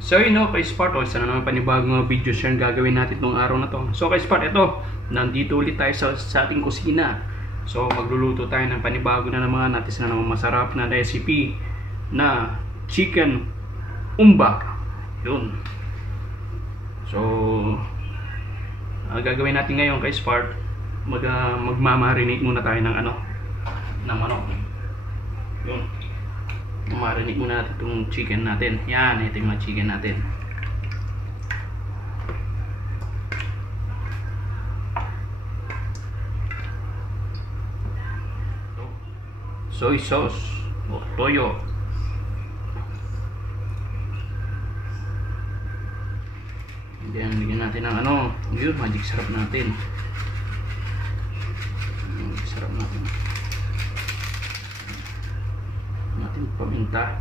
So yun no, kay Spart, isa na naman panibagong video share gagawin natin itong araw na to. So kay Spart, ito, nandito ulit tayo sa ating kusina. So magluluto tayo ng panibago na naman natin na naman masarap na recipe na chicken umba. Yun. So gagawin natin ngayon kay Spart, magmamarinate muna tayo ng manok. Yun. Marinate muna natin itong chicken natin. Yan, ito yung mga chicken natin. Soy sauce o toyo. Then bigyan natin ng yun, magic sarap natin. Magic sarap natin. Paminta,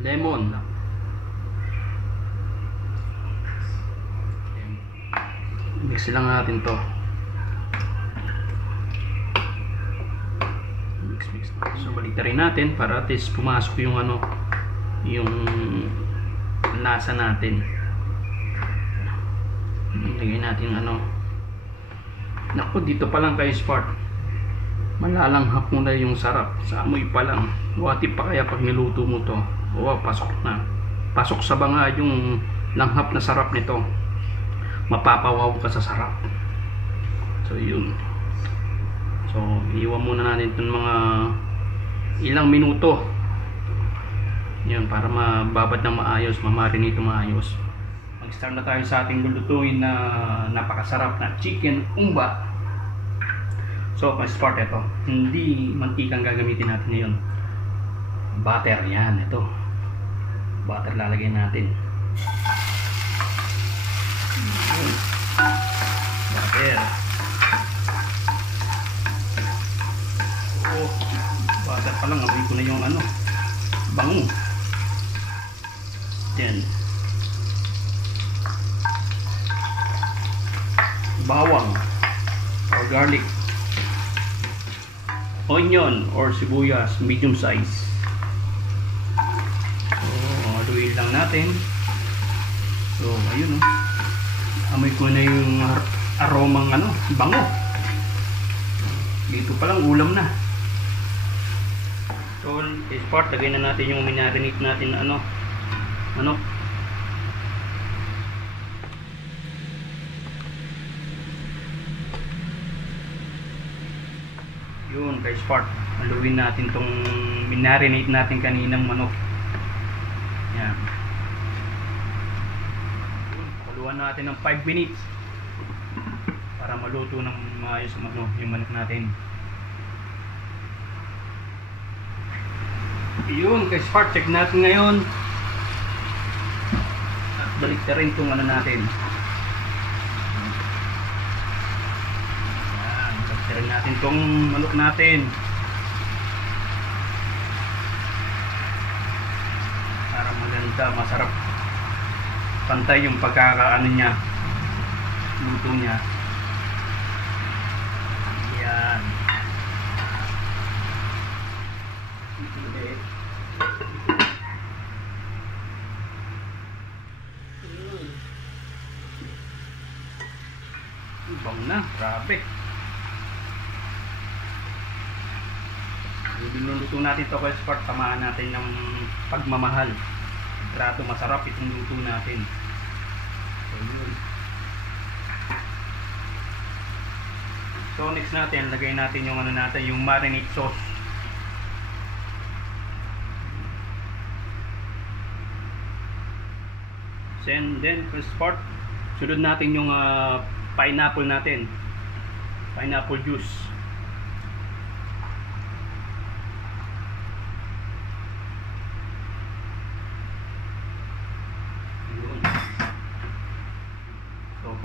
lemon, mix lang natin to, mix. So baliktarin natin para at least pumasok yung yung lasa natin. Ilagay natin naku, dito pa lang kay Spart, malalanghap mo na yung sarap sa amoy pa lang. Wati pa kaya pag niluto mo to, pasok sa banga yung langhap na sarap nito, mapapawaw ka sa sarap. So yun, so iwan muna natin itong mga ilang minuto yun para mababad ng maayos, mamarinate maayos. Mag start na tayo sa ating lulutuin na napakasarap na chicken umba. So, kay Spart, ito, hindi mantikang gagamitin natin ngayon. Butter, yan, ito. Butter lalagay natin. Butter. Oh, butter pa lang, amoy ko na yung bango. Then, bawang or garlic, onion or sibuyas medium size. So haluin lang natin. So ayun, amoy ko na yung aromang bango. Dito pa lang ulam na. So this part, lagay na natin yung minarinate natin na manok. Yun, kay Spart, haluin natin tong minarinate natin kaninang manok. Yan. Haluan natin ng 5 minutes para maluto ng maayos yung manok natin. Yun, kay Spart, check natin ngayon. At balik na rin itong natin. Rin natin tong manok natin para maganda, masarap, pantay yung niya, luto niya. Yan. Ibang na, grabe. Binuluto natin ito kay Spart, tamaan natin ng pagmamahal, trato, masarap itong luto natin. So yun. So next natin, lagay natin yung yung marinade sauce. And then kay Spart, sunod natin yung pineapple natin, pineapple juice.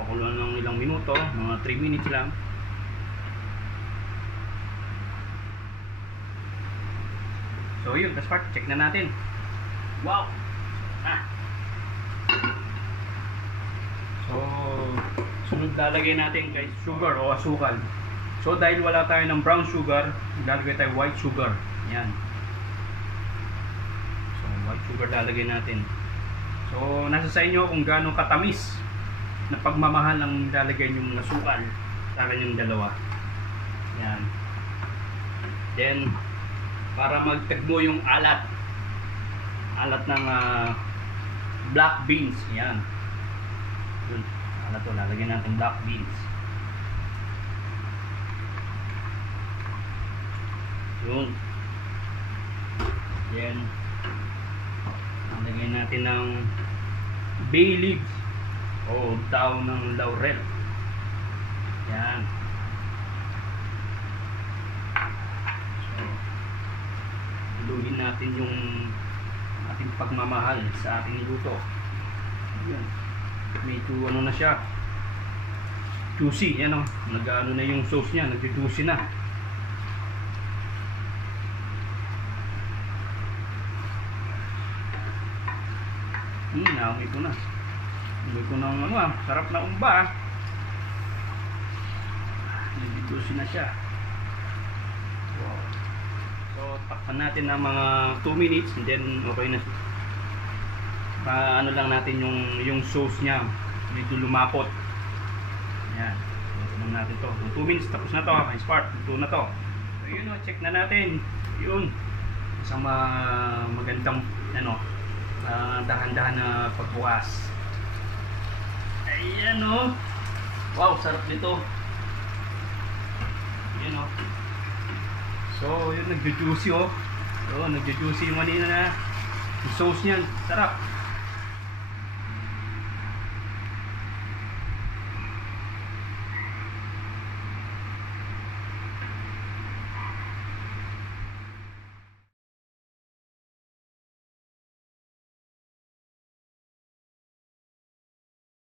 Pakuluan ng ilang minuto, mga 3 minutes lang. So yun, the Spart, check na natin. Wow! So sunod lalagay natin kay sugar o asukal. So dahil wala tayo ng brown sugar, lalagay tayo white sugar. Yan. sugar lalagay natin. So nasa sa inyo kung gaano katamis na pagmamahal ang lalagay yung asukal sa kanyang dalawa. Yan. Then para magtagmo yung alat ng black beans. Yan. Yun. Alat to, lalagyan natin black beans. Yun. Then lalagyan natin ng bay leaves o daw ng laurel. Yan. So, luhin natin yung ating pagmamahal sa ating luto. Yan. Medyo ano na siya, juicy. Yan o, nag-ano na yung sauce niya, nag-juicy na. Naamoy ko na. Naamoy ko ng ano sarap na umba. Nag-juicy na siya. Wow. So, takpan natin ng mga 2 minutes and then okay na. Ano lang natin yung sauce niya. Medyo lumapot. Yan. Ito natin to. 2 minutes tapos na to. Nice part. Ito na to. So, yun o. Check na natin. Yun. Isang magandang dahan-dahan na pagbukas. Ayan o. Wow, sarap nito. Ayan o. So, yun, nagjujuicy o. So, nagjujuicy yung manina na yung sauce niyan. Sarap.